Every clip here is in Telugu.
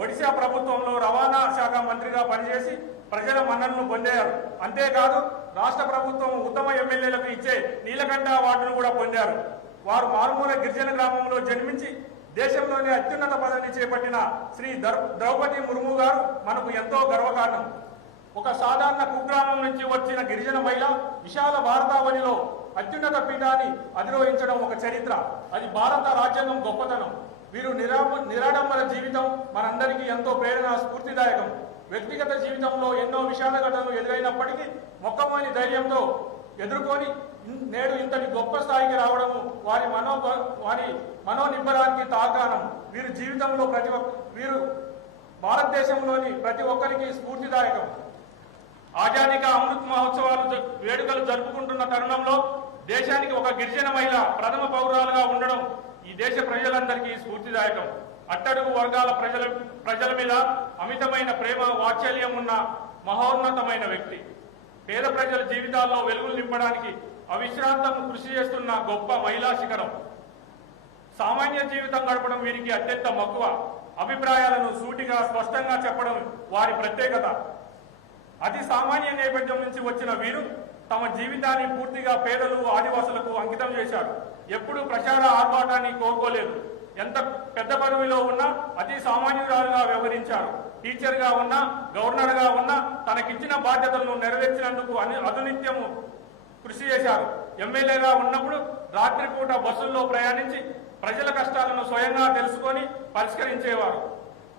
ఒడిశా ప్రభుత్వంలో రవాణా శాఖ మంత్రిగా పనిచేసి ప్రజల మన్ననను పొందారు. అంతేకాదు రాష్ట్ర ప్రభుత్వం ఉత్తమ ఎమ్మెల్యేలకు ఇచ్చే నీలకంఠ అవార్డును కూడా పొందారు. వారు మారుమూల గిరిజన గ్రామంలో జన్మించి దేశంలోనే అత్యున్నత పదవిని చేపట్టిన శ్రీ ద్రౌపది ముర్ము గారు మనకు ఎంతో గర్వకారణం. ఒక సాధారణ కుగ్రామం నుంచి వచ్చిన గిరిజన మహిళ విశాల భారతావనిలో అత్యున్నత పీఠాన్ని అధిరోహించడం ఒక చరిత్ర. అది భారత రాజ్యాంగం గొప్పతనం. వీరు నిరాడంబర జీవితం మనందరికీ ఎంతో ప్రేరణ స్ఫూర్తిదాయకం. వ్యక్తిగత జీవితంలో ఎన్నో విషాద ఘటనలు ఎదురైనప్పటికీ మొక్కమోని ధైర్యంతో ఎదుర్కొని నేడు ఇంతటి గొప్ప స్థాయికి రావడము వారి మనోనిబ్బరానికి తార్కాణం. వీరి జీవితంలో వీరు భారతదేశంలోని ప్రతి ఒక్కరికి స్ఫూర్తిదాయకం. ఆజాదీ కా అమృత్ మహోత్సవాలు వేడుకలు జరుపుకుంటున్న తరుణంలో దేశానికి ఒక గిరిజన మహిళ ప్రథమ పౌరాలుగా ఉండడం ఈ దేశ ప్రజలందరికీ స్ఫూర్తిదాయకం. అట్టడుగు వర్గాల ప్రజల మీద అమితమైన ప్రేమ వాత్సల్యం ఉన్న మహోన్నతమైన వ్యక్తి. పేద ప్రజల జీవితాల్లో వెలుగులు నింపడానికి అవిశ్రాంతం కృషి చేస్తున్న గొప్ప మహిళా శిఖరం. సామాన్య జీవితం గడపడం వీరికి అత్యంత మక్కువ. అభిప్రాయాలను సూటిగా స్పష్టంగా చెప్పడం వారి ప్రత్యేకత. అతి సామాన్య నేపథ్యం నుంచి వచ్చిన వీరు తమ జీవితాన్ని పూర్తిగా పేదలు ఆదివాసులకు అంకితం చేశారు. ఎప్పుడూ ప్రచార ఆర్భాటాన్ని కోరుకోలేదు. ఎంత పెద్ద పదవిలో ఉన్నా అతి సామాన్యురాలుగా వ్యవహరించారు. టీచర్గా ఉన్నా, గవర్నర్గా ఉన్నా తనకిచ్చిన బాధ్యతలను నెరవేర్చినందుకు అనునిత్యము కృషి చేశారు. ఎమ్మెల్యేగా ఉన్నప్పుడు రాత్రిపూట బస్సుల్లో ప్రయాణించి ప్రజల కష్టాలను స్వయంగా తెలుసుకొని పరిష్కరించేవారు.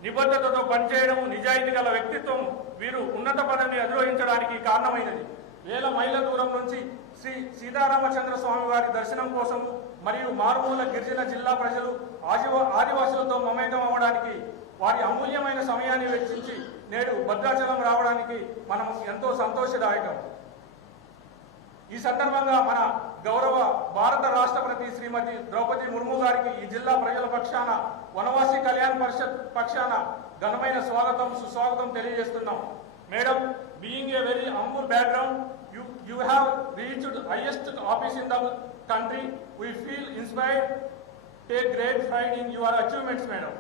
నిబద్ధతతో పనిచేయడం, నిజాయితీ గల వ్యక్తిత్వం వీరు ఉన్నత పదవిని అధిరోహించడానికి కారణమైనది. వేల మైళ్ళ దూరం నుంచి శ్రీ సీతారామచంద్ర స్వామి వారి దర్శనం కోసం మరియు మారుమూల గిరిజన జిల్లా ప్రజలు ఆదివాసులతో మమేకం అవ్వడానికి వారి అమూల్యమైన సమయాన్ని వెచ్చించి నేడు భద్రాచలం రావడానికి మనం ఎంతో సంతోషదాయకం. ఈ సందర్భంగా మన గౌరవ భారత రాష్ట్రపతి శ్రీమతి ద్రౌపది ముర్ము గారికి ఈ జిల్లా ప్రజల పక్షాన వనవాసి కళ్యాణ్ పరిషత్ పక్షాన ఘనమైన స్వాగతం సుస్వాగతం తెలియజేస్తున్నాం. Madam, being a very humble background, you have reached highest office in the country. We feel inspired, take great pride in your achievements, madam.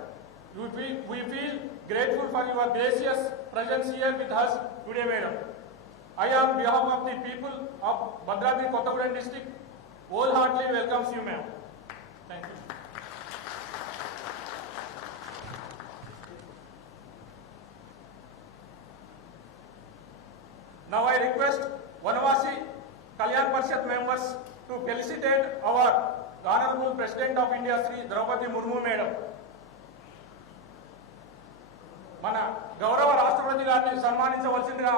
We feel grateful for your gracious presence here with us today, madam. I, on behalf of the people of Bhadradri Kottagudem district, wholeheartedly welcomes you, ma'am. Thank you. Now I request Vanavasi Kalyan Parishad members to felicitate our Honorable President of India, Sri Draupadi Murmu, madam. మన గౌరవ రాష్ట్రపతి గారిని సన్మానించవలసిందిగా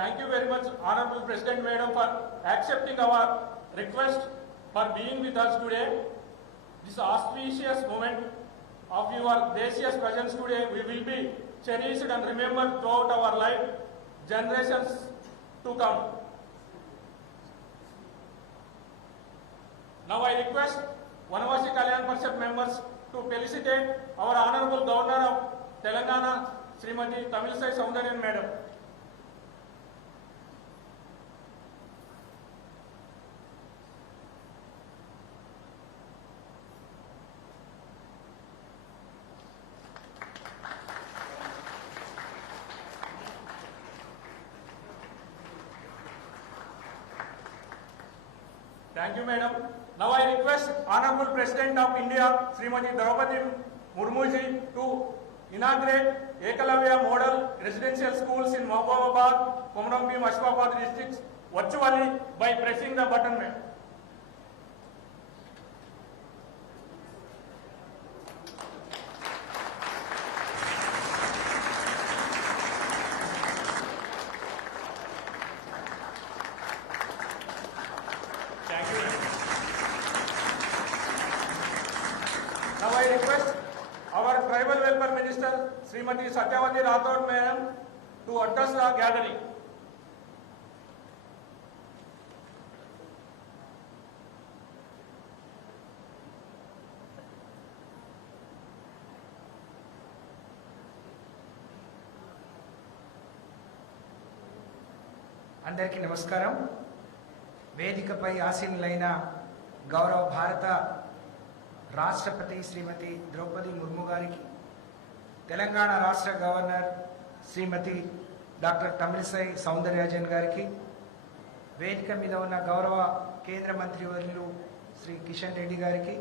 Thank you very much, Honorable President Madam, for accepting our request for being with us today. This auspicious moment of your gracious presence today, we will be cherished and remembered throughout our life, generations to come. Now I request Vanavasi Kalyan Parishad members to felicitate our Honorable Governor of Telangana, Srimati Tamilisai Soundaryan Madam. Thank you, madam. Now I request Honorable President of India, Srimati Draupadi Murmu ji, to inaugurate Ekalavya Model Residential Schools in Mahabubabad, Komaram-Bhim, Ashwabad districts virtually by pressing the button, ma'am. Thank you, ma'am. request our Tribal Welfare Minister, Srimati Satyavati Rathod Madam, to address the gathering. అందరికీ నమస్కారం. వేదికపై ఆసీనులైన గౌరవ భారత రాష్ట్రపతి శ్రీమతి ద్రౌపది ముర్ము గారికి, తెలంగాణ రాష్ట్ర గవర్నర్ శ్రీమతి డాక్టర్ తమిళిసై సౌందరరాజన్ గారికి, వేదిక మీద ఉన్న గౌరవ కేంద్ర మంత్రివర్యులు శ్రీ కిషన్ రెడ్డి గారికి,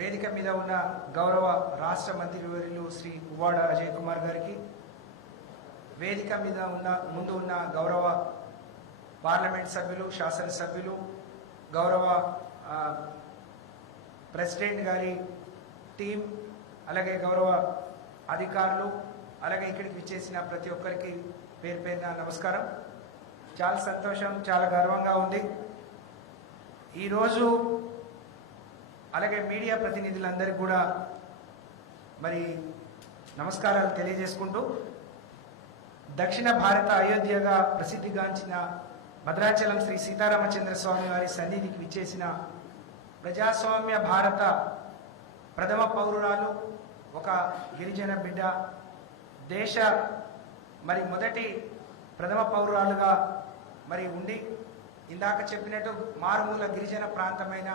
వేదిక మీద ఉన్న గౌరవ రాష్ట్ర మంత్రివర్యులు శ్రీ ఉవ్వాడ అజయ్ కుమార్ గారికి, వేదిక మీద ముందు ఉన్న గౌరవ పార్లమెంట్ సభ్యులు, శాసనసభ్యులు, గౌరవ ప్రెసిడెంట్ గారి టీం, అలాగే గౌరవ అధికారులు, అలాగే ఇక్కడికి విచ్చేసిన ప్రతి ఒక్కరికి పేరు పేరున నమస్కారం. చాలా సంతోషం, చాలా గర్వంగా ఉంది. ఈరోజు అలాగే మీడియా ప్రతినిధులందరికీ కూడా మరి నమస్కారాలు తెలియజేసుకుంటూ, దక్షిణ భారత అయోధ్యగా ప్రసిద్ధిగాంచిన భద్రాచలం శ్రీ సీతారామచంద్ర స్వామి వారి సన్నిధికి విచ్చేసిన ప్రజాస్వామ్య భారత ప్రథమ పౌరురాలు, ఒక గిరిజన బిడ్డ, దేశ మరి మొదటి ప్రథమ పౌరురాలుగా మరి ఉండి, ఇందాక చెప్పినట్టు మారుమూల గిరిజన ప్రాంతమైన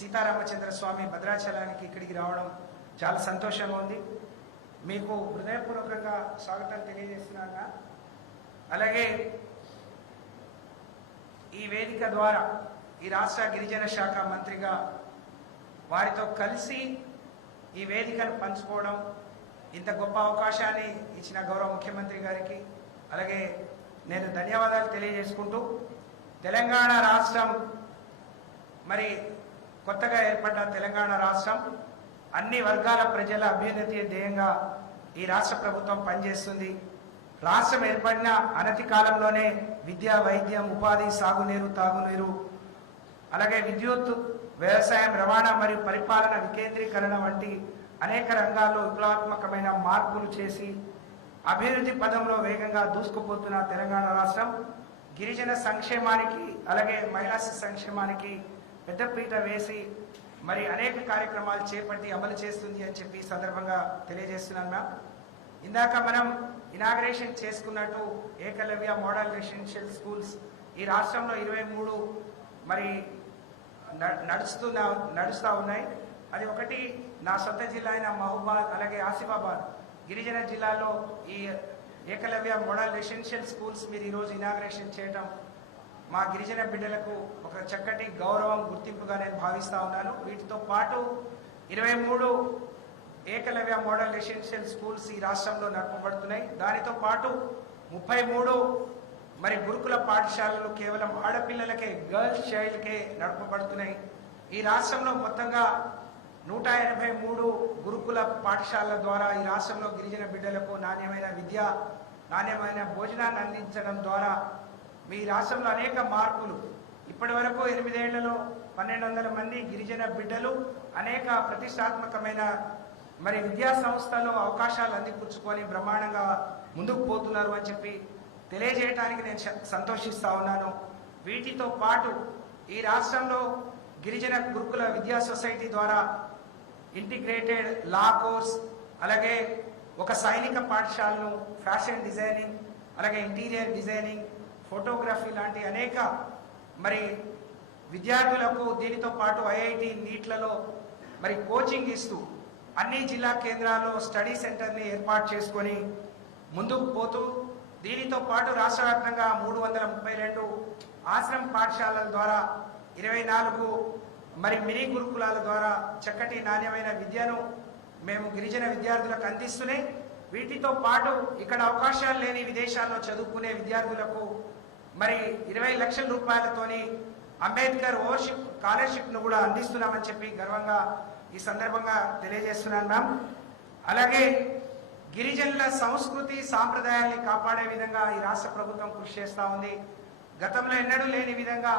సీతారామచంద్ర స్వామి భద్రాచలానికి ఇక్కడికి రావడం చాలా సంతోషంగా ఉంది. మీకు హృదయపూర్వకంగా స్వాగతం తెలియజేస్తున్నాను. అలాగే ఈ వేదిక ద్వారా ఈ రాష్ట్ర గిరిజన శాఖ మంత్రిగా వారితో కలిసి ఈ వేదికను పంచుకోవడం, ఇంత గొప్ప అవకాశాన్ని ఇచ్చిన గౌరవ ముఖ్యమంత్రి గారికి అలాగే నేను ధన్యవాదాలు తెలియజేసుకుంటూ, తెలంగాణ రాష్ట్రం మరి కొత్తగా ఏర్పడ్డ తెలంగాణ రాష్ట్రం అన్ని వర్గాల ప్రజల అభ్యున్నతి ధ్యేయంగా ఈ రాష్ట్ర ప్రభుత్వం పనిచేస్తుంది. రాష్ట్రం ఏర్పడిన అనతి కాలంలోనే విద్య, వైద్యం, ఉపాధి, సాగునీరు, తాగునీరు, అలాగే విద్యుత్, వ్యవసాయం, రవాణా మరియు పరిపాలన వికేంద్రీకరణ వంటి అనేక రంగాల్లో విప్లవాత్మకమైన మార్పులు చేసి అభివృద్ధి పదంలో వేగంగా దూసుకుపోతున్న తెలంగాణ రాష్ట్రం గిరిజన సంక్షేమానికి అలాగే మహిళా సంక్షేమానికి పెద్దపీట వేసి మరి అనేక కార్యక్రమాలు చేపట్టి అమలు చేస్తుంది అని చెప్పి సందర్భంగా తెలియజేస్తున్నాను మ్యామ్. ఇందాక మనం ఇనాగ్రేషన్ చేసుకున్నట్టు ఏకలవ్య మోడల్ రెసిడెన్షియల్ స్కూల్స్ ఈ రాష్ట్రంలో 23 మరి నడుస్తూ ఉన్నాయి. అది ఒకటి నా సొంత జిల్లా అయిన మహబూబాద్ అలాగే ఆసిఫాబాద్ గిరిజన జిల్లాలో ఈ ఏకలవ్య మోడల్ రెసిడెన్షియల్ స్కూల్స్ మీరు ఈరోజు ఇనాగ్రేషన్ చేయడం మా గిరిజన బిడ్డలకు ఒక చక్కటి గౌరవం, గుర్తింపుగా నేను భావిస్తూ ఉన్నాను. వీటితో పాటు 23 ఏకలవ్య మోడల్ రెసిడెన్షియల్ స్కూల్స్ ఈ రాష్ట్రంలో నడపబడుతున్నాయి. దానితో పాటు 33 మరి గురుకుల పాఠశాలలు కేవలం ఆడపిల్లలకే, గర్ల్స్ చైల్డ్కే నడపబడుతున్నాయి. ఈ రాష్ట్రంలో మొత్తంగా 183 గురుకుల పాఠశాలల ద్వారా ఈ రాష్ట్రంలో గిరిజన బిడ్డలకు నాణ్యమైన విద్య, నాణ్యమైన భోజనాన్ని అందించడం ద్వారా మీ రాష్ట్రంలో అనేక మార్పులు, ఇప్పటి వరకు 8 ఏళ్లలో 1200 మంది గిరిజన బిడ్డలు అనేక ప్రతిష్టాత్మకమైన మరి విద్యా సంస్థల్లో అవకాశాలు అందిపుచ్చుకొని బ్రహ్మాండంగా ముందుకు పోతున్నారు అని చెప్పి తెలియజేయడానికి నేను సంతోషిస్తా ఉన్నాను. వీటితో పాటు ఈ రాష్ట్రంలో గిరిజన గురుకుల విద్యా సొసైటీ ద్వారా ఇంటిగ్రేటెడ్ లా కోర్స్, అలాగే ఒక సైనిక పాఠశాలను, ఫ్యాషన్ డిజైనింగ్, అలాగే ఇంటీరియర్ డిజైనింగ్, ఫోటోగ్రఫీ లాంటి అనేక మరి విద్యార్థులకు దీనితో పాటు ఐఐటి నీట్లలో మరి కోచింగ్ ఇస్తూ అన్ని జిల్లా కేంద్రాల్లో స్టడీ సెంటర్ని ఏర్పాటు చేసుకొని ముందుకు పోతూ, దీనితో పాటు రాష్ట్ర వ్యాప్తంగా 332 ఆశ్రమ పాఠశాలల ద్వారా 24 మరి మినీ గురుకులాల ద్వారా చక్కటి నాణ్యమైన విద్యను మేము గిరిజన విద్యార్థులకు అందిస్తూనే, వీటితో పాటు ఇక్కడ అవకాశాలు లేని విదేశాల్లో చదువుకునే విద్యార్థులకు మరి 20 లక్షల రూపాయలతోని అంబేద్కర్ ఓవర్షిప్ స్కాలర్షిప్ను కూడా అందిస్తున్నామని చెప్పి గర్వంగా ఈ సందర్భంగా తెలియజేస్తున్నాను మ్యామ్. అలాగే గిరిజనుల సంస్కృతి సాంప్రదాయాల్ని కాపాడే విధంగా ఈ రాష్ట్ర ప్రభుత్వం కృషి చేస్తూ ఉంది. గతంలో ఎన్నడూ లేని విధంగా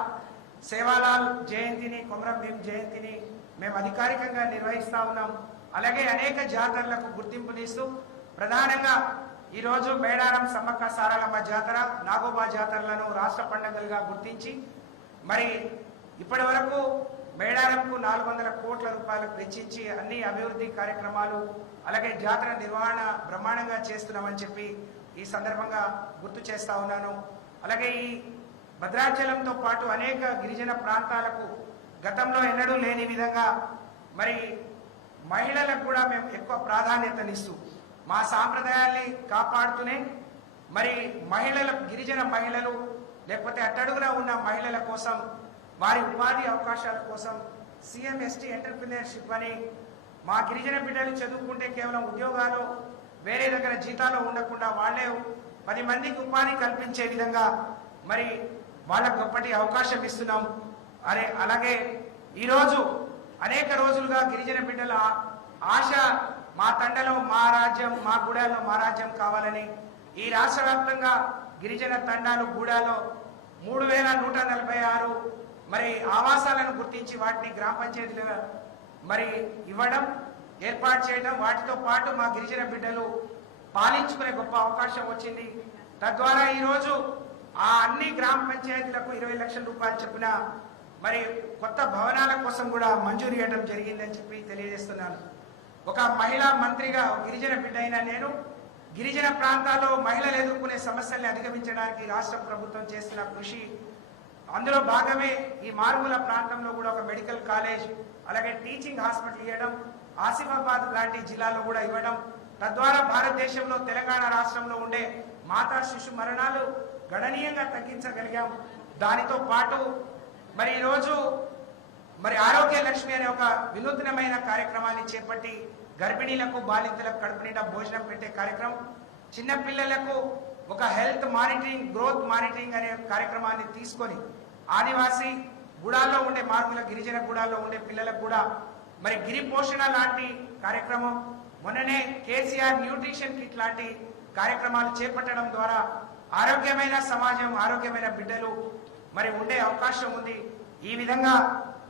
సేవాలాల్ జయంతిని, కొమరం భీం జయంతిని మేము అధికారికంగా నిర్వహిస్తా ఉన్నాం. అలాగే అనేక జాతరలకు గుర్తింపునిస్తూ ప్రధానంగా ఈరోజు మేడారం సమ్మక్క సారలమ్మ జాతర, నాగోబా జాతరలను రాష్ట్ర పండుగలుగా గుర్తించి మరి ఇప్పటి వరకు మేడారంకు 400 కోట్ల రూపాయలు వెచ్చించి అన్ని అభివృద్ధి కార్యక్రమాలు అలాగే జాతర నిర్వహణ బ్రహ్మాండంగా చేస్తున్నామని చెప్పి ఈ సందర్భంగా గుర్తు చేస్తా ఉన్నాను. అలాగే ఈ భద్రాచలంతో పాటు అనేక గిరిజన ప్రాంతాలకు గతంలో ఎన్నడూ లేని విధంగా మరి మహిళలకు కూడా మేము ఎక్కువ ప్రాధాన్యతనిస్తూ మా సాంప్రదాయాల్ని కాపాడుతూనే మరి గిరిజన మహిళలు లేకపోతే అట్టడుగున ఉన్న మహిళల కోసం వారి ఉపాధి అవకాశాల కోసం సీఎం ఎస్టీ ఎంటర్ప్రినర్షిప్ అని మా గిరిజన బిడ్డలు చదువుకుంటే కేవలం ఉద్యోగాలు వేరే దగ్గర జీతాలు ఉండకుండా వాళ్ళే 10 మందికి ఉపాధి కల్పించే విధంగా మరి వాళ్ళకు గొప్పటి అవకాశం ఇస్తున్నాం. అలాగే ఈరోజు అనేక రోజులుగా గిరిజన బిడ్డల ఆశ మా తండలో మా రాజ్యం, మా గూడాల్లో మా రాజ్యం కావాలని ఈ రాష్ట్ర వ్యాప్తంగా గిరిజన తండాలు గూడాలో 3146 మరి ఆవాసాలను గుర్తించి వాటిని గ్రామ పంచాయతీలుగా మరి ఇవ్వడం, ఏర్పాటు చేయడం, వాటితో పాటు మా గిరిజన బిడ్డలు పాలించుకునే గొప్ప అవకాశం వచ్చింది. తద్వారా ఈరోజు ఆ అన్ని గ్రామ పంచాయతీలకు 20 లక్షల రూపాయలు చొప్పున మరి కొత్త భవనాల కోసం కూడా మంజూరు చేయడం జరిగిందని చెప్పి తెలియజేస్తున్నాను. ఒక మహిళా మంత్రిగా గిరిజన బిడ్డ అయిన నేను గిరిజన ప్రాంతాల్లో మహిళలు ఎదుర్కొనే సమస్యల్ని అధిగమించడానికి రాష్ట్ర ప్రభుత్వం చేస్తున్న కృషి, అందులో భాగమే ఈ మారుమూల ప్రాంతంలో కూడా ఒక మెడికల్ కాలేజ్ అలాగే టీచింగ్ హాస్పిటల్ ఇవ్వడం, ఆసిఫాబాద్ లాంటి జిల్లాలో కూడా ఇవ్వడం, తద్వారా భారతదేశంలో తెలంగాణ రాష్ట్రంలో ఉండే మాతా శిశు మరణాలు గణనీయంగా తగ్గించగలిగాం. దానితో పాటు మరి ఈరోజు మరి ఆరోగ్య లక్ష్మి అనే ఒక వినూత్నమైన కార్యక్రమాన్ని చేపట్టి గర్భిణీలకు, బాలింతలకు కడుపు నిండా భోజనం పెట్టే కార్యక్రమం, చిన్న పిల్లలకు ఒక హెల్త్ మానిటరింగ్, గ్రోత్ మానిటరింగ్ అనే కార్యక్రమాన్ని తీసుకొని ఆదివాసీ గూడాల్లో ఉండే మారుమూల గిరిజన గూడాల్లో ఉండే పిల్లలకు కూడా మరి గిరి పోషణ లాంటి కార్యక్రమం, మొన్ననే కేసీఆర్ న్యూట్రిషన్ కిట్ లాంటి కార్యక్రమాలు చేపట్టడం ద్వారా ఆరోగ్యమైన సమాజం, ఆరోగ్యమైన బిడ్డలు మరి ఉండే అవకాశం ఉంది. ఈ విధంగా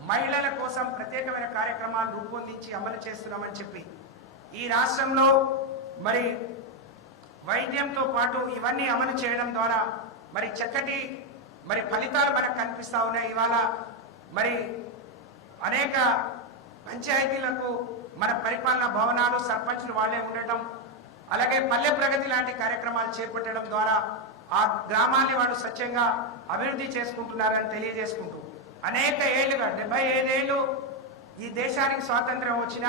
మహిళల కోసం ప్రత్యేకమైన కార్యక్రమాలు రూపొందించి అమలు చేస్తున్నామని చెప్పి ఈ రాష్ట్రంలో మరి వైద్యంతో పాటు ఇవన్నీ అమలు చేయడం ద్వారా మరి చక్కటి మరి ఫలితాలు మనకు కనిపిస్తా ఉన్నాయి. ఇవాళ మరి అనేక పంచాయతీలకు మన పరిపాలన భవనాలు, సర్పంచ్లు వాళ్ళే ఉండటం, అలాగే పల్లె ప్రగతి లాంటి కార్యక్రమాలు చేపట్టడం ద్వారా ఆ గ్రామాన్ని వాళ్ళు స్వచ్ఛంగా అభివృద్ధి చేసుకుంటున్నారని తెలియజేసుకుంటూ అనేక ఏళ్లుగా 75 ఏళ్ళు ఈ దేశానికి స్వాతంత్ర్యం వచ్చిన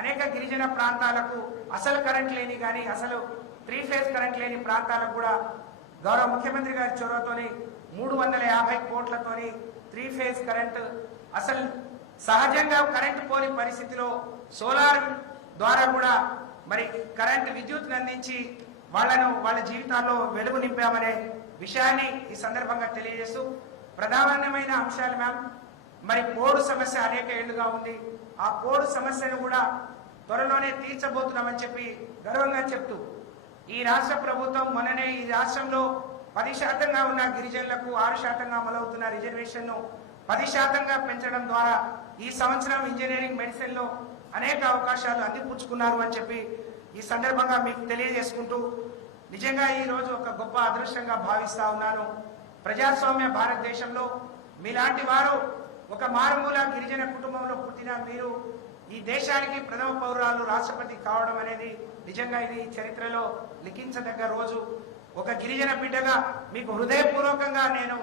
అనేక గిరిజన ప్రాంతాలకు అసలు కరెంట్ లేని కానీ అసలు 3 ఫేజ్ కరెంట్ లేని ప్రాంతాలకు కూడా గౌరవ ముఖ్యమంత్రి గారి చొరవతోని 350 కోట్లతోని 3 ఫేజ్ కరెంట్, అసలు సహజంగా కరెంటు పోని పరిస్థితిలో సోలార్ ద్వారా కూడా మరి కరెంట్ విద్యుత్ అందించి వాళ్ళ జీవితాల్లో వెలుగు నింపామనే విషయాన్ని ఈ సందర్భంగా తెలియజేస్తూ ప్రధానమైన అంశాలు మ్యామ్ మరి పోడు సమస్య అనేక ఏళ్లుగా ఉంది. ఆ పోడు సమస్యను కూడా త్వరలోనే తీర్చబోతున్నామని చెప్పి గర్వంగా చెప్తూ ఈ రాష్ట్ర ప్రభుత్వం మొన్ననే ఈ రాష్ట్రంలో 10% ఉన్న గిరిజనులకు 6% అమలవుతున్న రిజర్వేషన్ ను 10% పెంచడం ద్వారా ఈ సంవత్సరం ఇంజనీరింగ్, మెడిసిన్ లో అనేక అవకాశాలు అందిపుచ్చుకున్నారు అని చెప్పి ఈ సందర్భంగా మీకు తెలియజేసుకుంటూ నిజంగా ఈ రోజు ఒక గొప్ప అదృష్టంగా భావిస్తా ఉన్నాను. ప్రజాస్వామ్య భారతదేశంలో మీలాంటి వారు ఒక మారుమూల గిరిజన కుటుంబంలో పుట్టిన మీరు ఈ దేశానికి ప్రథమ పౌరాలు, రాష్ట్రపతి కావడం అనేది నిజంగా ఇది చరిత్రలో లిఖించదగ్గ రోజు. ఒక గిరిజన బిడ్డగా మీకు హృదయపూర్వకంగా నేను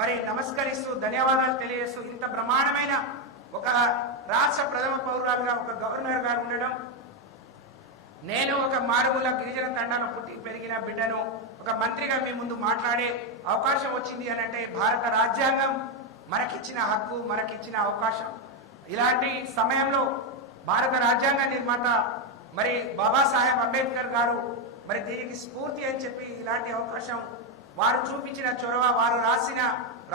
మరి నమస్కరిస్తూ ధన్యవాదాలు తెలియజేస్తూ, ఇంత బ్రహ్మాండమైన ఒక రాష్ట్ర ప్రథమ పౌరాలుగా ఒక గవర్నర్ గారు ఉండడం, నేను ఒక మారుమూల గిరిజన తండాలో పుట్టి పెరిగిన బిడ్డను ఒక మంత్రిగా మీ ముందు మాట్లాడే అవకాశం వచ్చింది అని అంటే భారత రాజ్యాంగం మనకిచ్చిన హక్కు, మనకిచ్చిన అవకాశం. ఇలాంటి సమయంలో భారత రాజ్యాంగ నిర్మాత మరి బాబాసాహెబ్ అంబేద్కర్ గారు మరి దీనికి స్ఫూర్తి అని చెప్పి ఇలాంటి అవకాశం వారు చూపించిన చొరవ, వారు రాసిన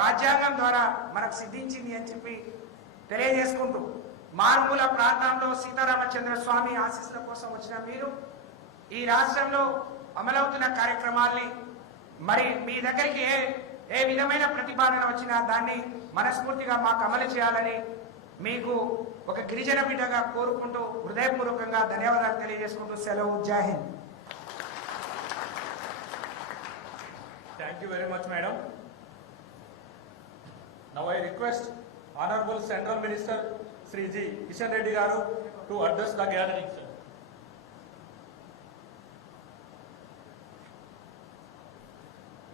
రాజ్యాంగం ద్వారా మనకు సిద్ధించింది అని చెప్పి తెలియజేసుకుంటూ మారుమూల ప్రాంతంలో సీతారామచంద్ర స్వామి ఆశీస్సుల కోసం వచ్చిన మీరు ఈ రాష్ట్రంలో అమలవుతున్న కార్యక్రమాల్ని మరి మీ దగ్గరికి ఏ విధమైన ప్రతిపాదన వచ్చినా దాన్ని మనస్ఫూర్తిగా మాకు అమలు చేయాలని మీకు ఒక గిరిజన బిడ్డగా కోరుకుంటూ హృదయపూర్వకంగా ధన్యవాదాలు తెలియజేసుకుంటూ సెలవు. జై Hind. Thank you very much, madam. Now I request Honorable Central Minister Sri G. Kishan Reddy Garu to address the gathering, sir.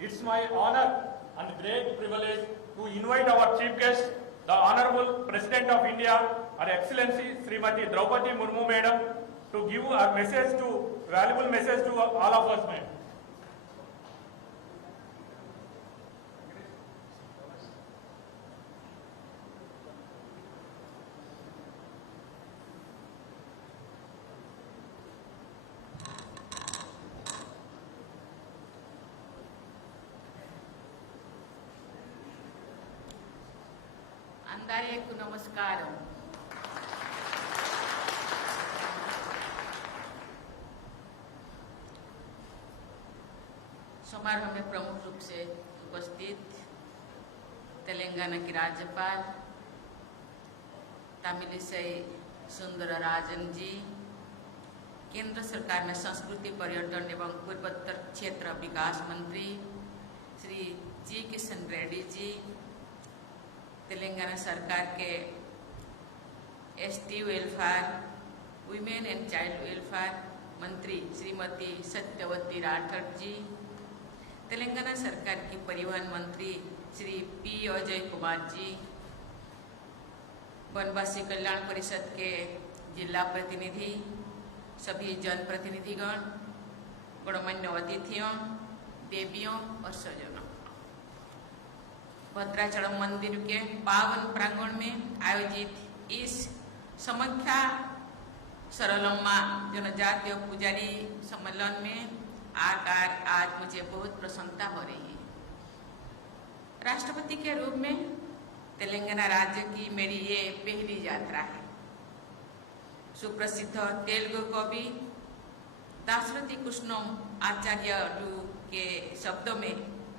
It's my honor and great privilege to invite our chief guest, the Honorable President of India, Her Excellency Srimati Draupadi Murmu madam, to give a message to, valuable message to all of us, madam. అందరికీ నమస్కారం. समारोह में प्रमुख रूप से उपस्थित तेलंगाना की राज्यपाल तमिलिसई सुंदरराजन जी, केंद्र सरकार में संस्कृति पर्यटन एवं पूर्वोत्तर क्षेत्र विकास मंत्री श्री जी किशन रेड्डी जी, तेलंगाना सरकार के ST welfare, women and child welfare मंत्री श्रीमती सत्यवती राठौर जी, तेलंगाना सरकार की परिवहन मंत्री श्री पी अजय कुमार जी, वनवासी कल्याण परिषद के जिला प्रतिनिधि, सभी जनप्रतिनिधिगण, गणमान्य अतिथियों, देवियों और स्वजनों, भद्राचलम मंदिर के पावन प्रांगण में आयोजित इस समख्या सरलम्मा जनजातीय पुजारी सम्मेलन में आकर आज मुझे बहुत प्रसन्नता हो रही है। राष्ट्रपति के रूप में तेलंगाना राज्य की मेरी ये पहली यात्रा है। सुप्रसिद्ध तेलुगु कवि दाशरथी कृष्णम आचार्य के शब्दों में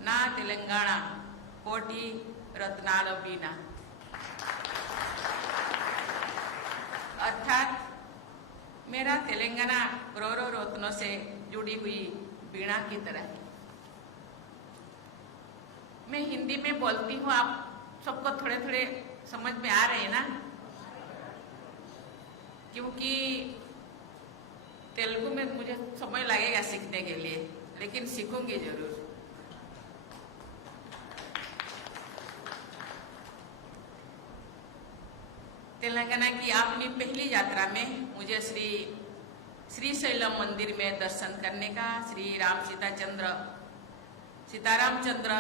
ना तेलंगाना कोटि रत्नाल बीना, अर्थात मेरा तेलंगाना करोड़ों रत्नों से जुड़ी हुई बीणा की तरह है। मैं हिंदी में बोलती हूँ, आप सबको थोड़े थोड़े समझ में आ रहे हैं ना, क्योंकि तेलुगु में मुझे समय लगेगा सीखने के लिए, लेकिन सीखूंगी जरूर। तेलंगाना की अपनी पहली यात्रा में मुझे श्रीशैलम मंदिर में दर्शन करने का, श्री सीतारामचंद्र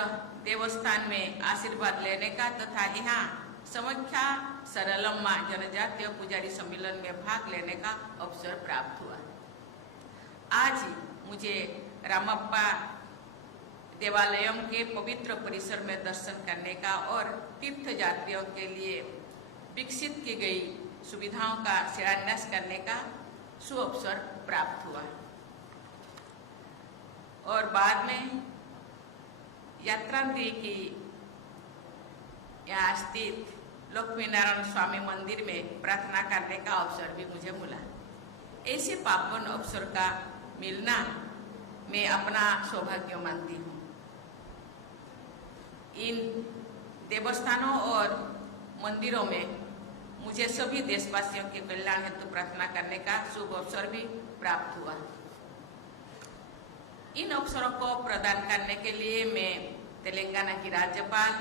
देवस्थान में आशीर्वाद लेने का तथा यहाँ समख्या सरलम्मा जनजातीय पुजारी सम्मेलन में भाग लेने का अवसर प्राप्त हुआ। आज मुझे रामप्पा देवालयम के पवित्र परिसर में दर्शन करने का और तीर्थ यात्रियों के लिए विकसित की गई सुविधाओं का शिलान्यास करने का सुअवसर प्राप्त हुआ और बाद में यात्रांतरी की यहाँ स्थित लक्ष्मी नारायण स्वामी मंदिर में प्रार्थना करने का अवसर भी मुझे मिला। ऐसे पावन अवसर का मिलना मैं अपना सौभाग्य मानती हूँ। इन देवस्थानों और मंदिरों में मुझे सभी देशवासियों के कल्याण हेतु प्रार्थना करने का शुभ अवसर भी प्राप्त हुआ। इन अवसरों को प्रदान करने के लिए मैं तेलंगाना की राज्यपाल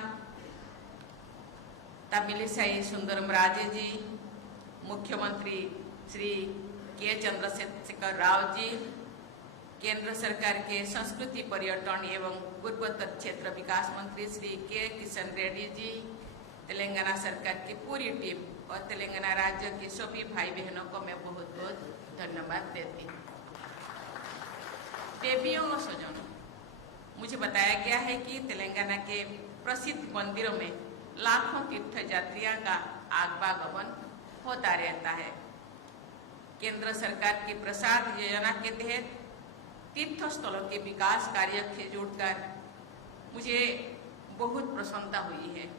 तमिलिसाई सुंदरराजन जी, मुख्यमंत्री श्री के चंद्रशेखर राव जी, केंद्र सरकार के संस्कृति पर्यटन एवं पूर्वोत्तर क्षेत्र विकास मंत्री श्री के किशन रेड्डी जी, तेलंगाना सरकार की पूरी टीम और तेलंगाना राज्य के सभी भाई बहनों को मैं बहुत बहुत धन्यवाद देती हूँ। देवियों और स्वजनों, मुझे बताया गया है कि तेलंगाना के प्रसिद्ध मंदिरों में लाखों तीर्थयात्रियों का आगमन होता रहता है। केंद्र सरकार की प्रसाद योजना के तहत तीर्थ स्थलों के विकास कार्य से जुड़कर मुझे बहुत प्रसन्नता हुई है।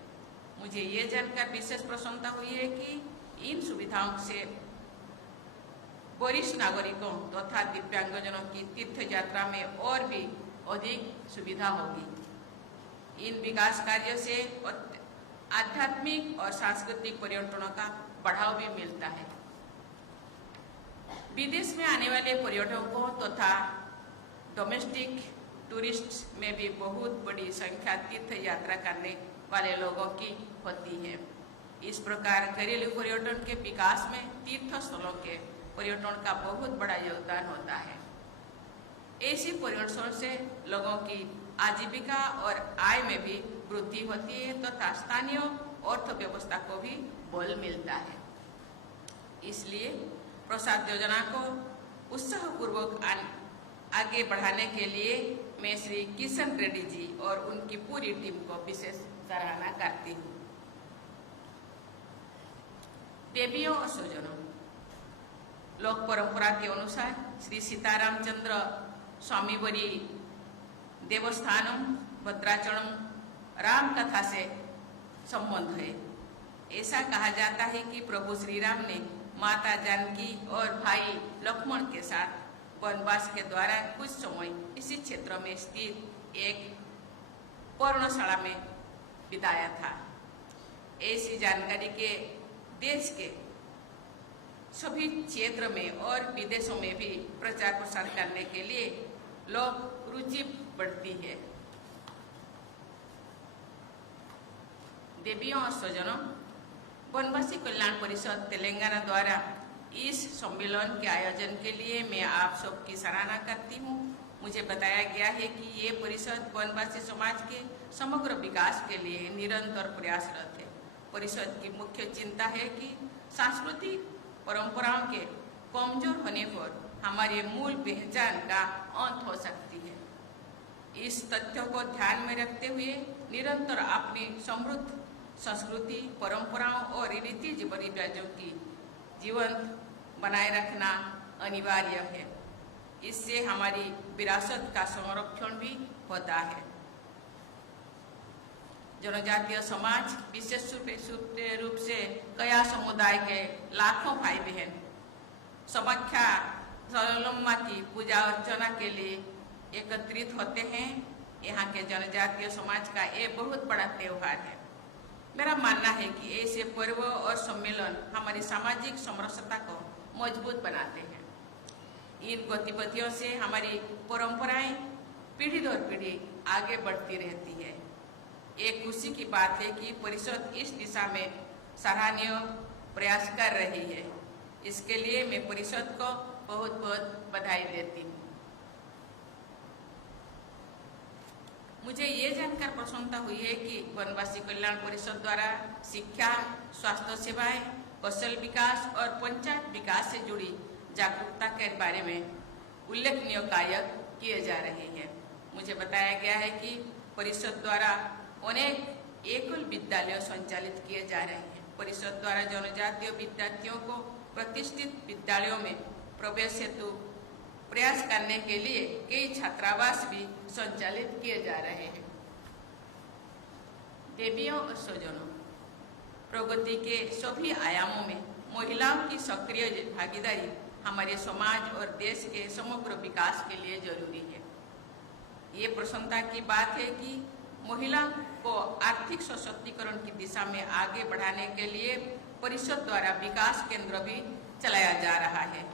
मुझे ये जानकर विशेष प्रसन्नता हुई है कि इन सुविधाओं से वरिष्ठ नागरिकों तथा दिव्यांगजनों की तीर्थ यात्रा में और भी अधिक सुविधा होगी। इन विकास कार्यों से आध्यात्मिक और सांस्कृतिक पर्यटनों का बढ़ावा भी मिलता है। विदेश में आने वाले पर्यटकों तथा डोमेस्टिक टूरिस्ट में भी बहुत बड़ी संख्या तीर्थ यात्रा करने वाले लोगों की होती है। इस प्रकार घरेलू पर्यटन के विकास में तीर्थ स्थलों के पर्यटन का बहुत बड़ा योगदान होता है। ऐसे पर्यटन से लोगों की आजीविका और आय में भी वृद्धि होती है तथा स्थानीय अर्थव्यवस्था को भी बल मिलता है। इसलिए प्रसाद योजना को उत्साहपूर्वक आगे बढ़ाने के लिए मैं श्री किशन रेड्डी जी और उनकी पूरी टीम को विशेष सराहना करती हूँ। देवियों और स्वजनों, लोक परंपरा के अनुसार श्री सीतारामचंद्र स्वामीवरी देवस्थानम भद्राचलम राम कथा से संबंध है। ऐसा कहा जाता है कि प्रभु श्री राम ने माता जानकी और भाई लक्ष्मण के साथ वनवास के द्वारा कुछ समय इसी क्षेत्र में स्थित एक पर्णशाला में बिताया था। ऐसी जानकारी के देश के सभी क्षेत्र में और विदेशों में भी प्रचार प्रसार करने के लिए लोग रुचि बढ़ती है। देवियों और स्वजनों, वनवासी कल्याण परिषद तेलंगाना द्वारा इस सम्मेलन के आयोजन के लिए मैं आप सबकी सराहना करती हूँ। मुझे बताया गया है कि ये परिषद वनवासी समाज के समग्र विकास के लिए निरंतर प्रयासरत है। परिषद की मुख्य चिंता है कि सांस्कृतिक परंपराओं के कमजोर होने पर हमारी मूल पहचान का अंत हो सकती है। इस तथ्य को ध्यान में रखते हुए निरंतर अपनी समृद्ध संस्कृति, परंपराओं और रीति रिवाजों की जीवंत बनाए रखना अनिवार्य है। इससे हमारी विरासत का संरक्षण भी होता है। जनजातीय समाज विशेष रूप से कया समुदाय के लाखों भाई बहन समाख्या सरलम्मा की पूजा अर्चना के लिए एकत्रित होते हैं। यहाँ के जनजातीय समाज का ये बहुत बड़ा त्योहार है। मेरा मानना है कि ऐसे पर्व और सम्मेलन हमारी सामाजिक समरसता को मजबूत बनाते हैं। इन गतिविधियों से हमारी परंपराएं पीढ़ी दर पीढ़ी आगे बढ़ती रहती है। एक खुशी की बात है कि परिषद इस दिशा में सराहनीय प्रयास कर रही है। इसके लिए मैं परिषद को बहुत बहुत बधाई देती हूँ। मुझे ये जानकर प्रसन्नता हुई है कि वनवासी कल्याण परिषद द्वारा शिक्षा, स्वास्थ्य सेवाएं, कौशल विकास और पंचायत विकास से जुड़ी जागरूकता के बारे में उल्लेखनीय कार्य किए जा रहे हैं। मुझे बताया गया है कि परिषद द्वारा अनेक एकल विद्यालय संचालित किए जा रहे हैं। परिषद द्वारा जनजातीय विद्यार्थियों को प्रतिष्ठित विद्यालयों में प्रवेश हेतु प्रयास करने के लिए कई छात्रावास भी संचालित किए जा रहे हैं। देवियों और स्वजनों, प्रगति के सभी आयामों में महिलाओं की सक्रिय भागीदारी हमारे समाज और देश के समग्र विकास के लिए जरूरी है। ये प्रसन्नता की बात है कि महिला को आर्थिक सशक्तिकरण की दिशा में आगे बढ़ाने के लिए परिषद द्वारा विकास केंद्र भी चलाया जा रहा है।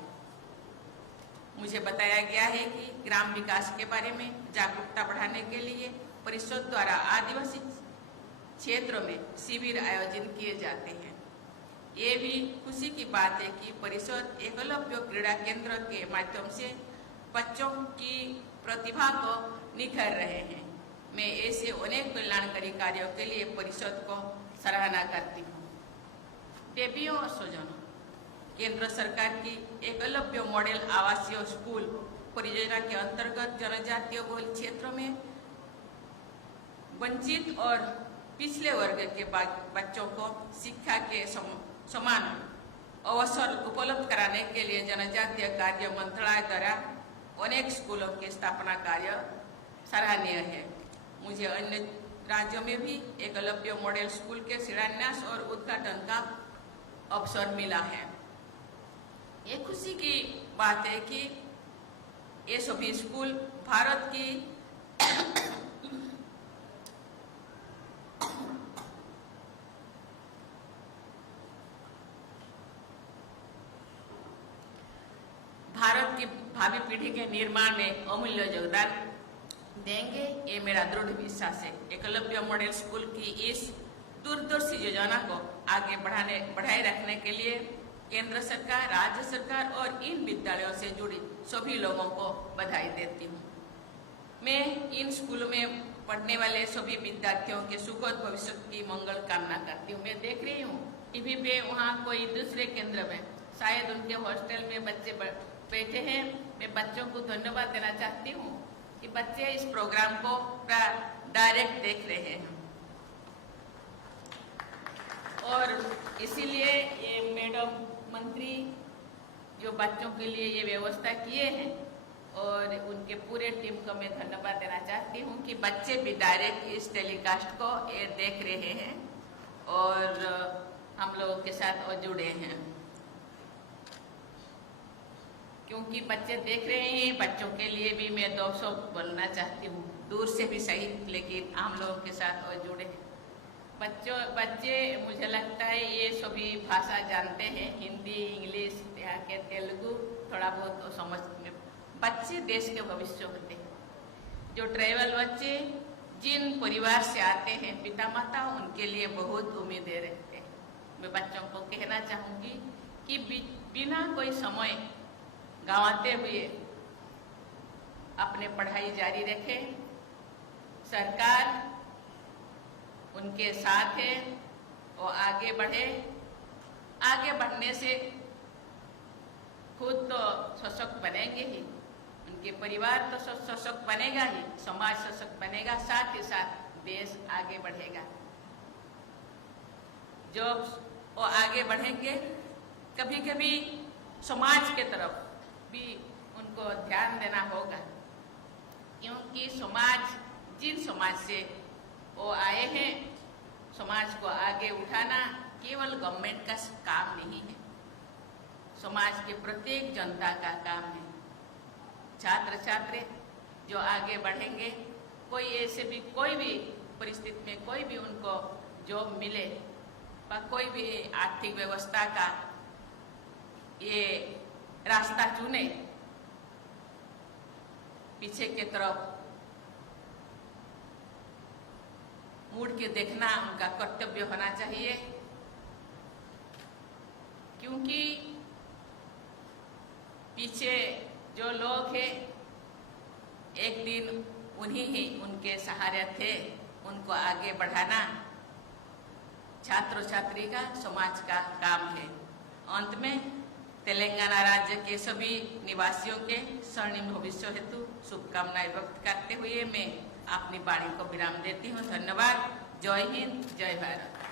मुझे बताया गया है कि ग्राम विकास के बारे में जागरूकता बढ़ाने के लिए परिषद द्वारा आदिवासी क्षेत्र में शिविर आयोजित किए जाते हैं। ये भी खुशी की बात है कि परिषद एकलव्य क्रीड़ा केंद्र के माध्यम से बच्चों की प्रतिभा को निखर रहे हैं। मैं ऐसे अनेक कल्याणकारी कार्यों के लिए परिषद को सराहना करती हूँ। देवियों और स्वजनों, केंद्र सरकार की एकलव्य मॉडल आवासीय स्कूल परियोजना के अंतर्गत जनजातीय बहुल क्षेत्रों में वंचित और पिछले वर्ग के बच्चों को शिक्षा के समान अवसर उपलब्ध कराने के लिए जनजातीय कार्य मंत्रालय द्वारा अनेक स्कूलों की स्थापना कार्य सराहनीय है। मुझे अन्य राज्यों में भी एकलव्य मॉडल स्कूल के शिलान्यास और उद्घाटन का अवसर मिला है। ये खुशी की बात है कि ये सभी स्कूल भारत की भावी पीढ़ी के निर्माण में अमूल्य योगदान देंगे, ये मेरा दृढ़ विश्वास है। एकलव्य मॉडल स्कूल की इस दूरदर्शी योजना को आगे बढ़ाए रखने के लिए केंद्र सरकार, राज्य सरकार और इन विद्यालयों से जुड़ी सभी लोगों को बधाई देती हूँ। मैं इन स्कूलों में पढ़ने वाले सभी विद्यार्थियों के सुखद भविष्य की मंगल कामना करती हूँ। मैं देख रही हूँ टीवी पे वहाँ कोई दूसरे केंद्र में शायद उनके हॉस्टल में बच्चे बैठे हैं। मैं बच्चों को धन्यवाद देना चाहती हूँ कि बच्चे इस प्रोग्राम को डायरेक्ट देख रहे हैं और इसीलिए ये मैडम मंत्री जो बच्चों के लिए ये व्यवस्था किए हैं और उनके पूरे टीम को मैं धन्यवाद देना चाहती हूँ कि बच्चे भी डायरेक्ट इस टेलीकास्ट को ये देख रहे हैं और हम लोगों के साथ और जुड़े हैं। क्योंकि बच्चे देख रहे हैं, बच्चों के लिए भी मैं 200 बोलना चाहती हूँ, दूर से भी सही, लेकिन हम लोगों के साथ और जुड़े हैं। बच्चे मुझे लगता है ये सभी भाषा जानते हैं, हिंदी, इंग्लिश, यहाँ के तेलुगु थोड़ा बहुत तो समझ में। बच्चे देश के भविष्य होते हैं। जो ट्राइबल बच्चे जिन परिवार से आते हैं पिता माता, उनके लिए बहुत उम्मीदें रखते हैं। मैं बच्चों को कहना चाहूँगी कि बिना कोई समय गंवाते हुए अपने पढ़ाई जारी रखें। सरकार उनके साथ है और आगे बढ़े। आगे बढ़ने से खुद तो सशक्त बनेंगे ही, उनके परिवार तो सशक्त बनेगा ही, समाज सशक्त बनेगा, साथ ही साथ देश आगे बढ़ेगा। जब वो आगे बढ़ेंगे, कभी कभी समाज के तरफ भी उनको ध्यान देना होगा, क्योंकि जिन समाज से वो आए हैं, समाज को आगे उठाना केवल गवर्नमेंट का काम नहीं है, समाज के प्रत्येक जनता का काम है। छात्र छात्री जो आगे बढ़ेंगे, कोई ऐसे भी कोई भी परिस्थिति में कोई भी उनको जॉब मिले या कोई भी आर्थिक व्यवस्था का ये रास्ता चुने, पीछे के तरफ मुड़ के देखना उनका कर्तव्य होना चाहिए, क्योंकि पीछे जो लोग हैं एक दिन उन्हीं ही उनके सहारे थे। उनको आगे बढ़ाना छात्र छात्री का, समाज का काम है। अंत में तेलंगाना राज्य के सभी निवासियों के स्वर्णिम भविष्य हेतु शुभकामनाएं व्यक्त करते हुए मैं अपनी वाणी को विराम देती हूँ। धन्यवाद। जय हिंद, जय भारत।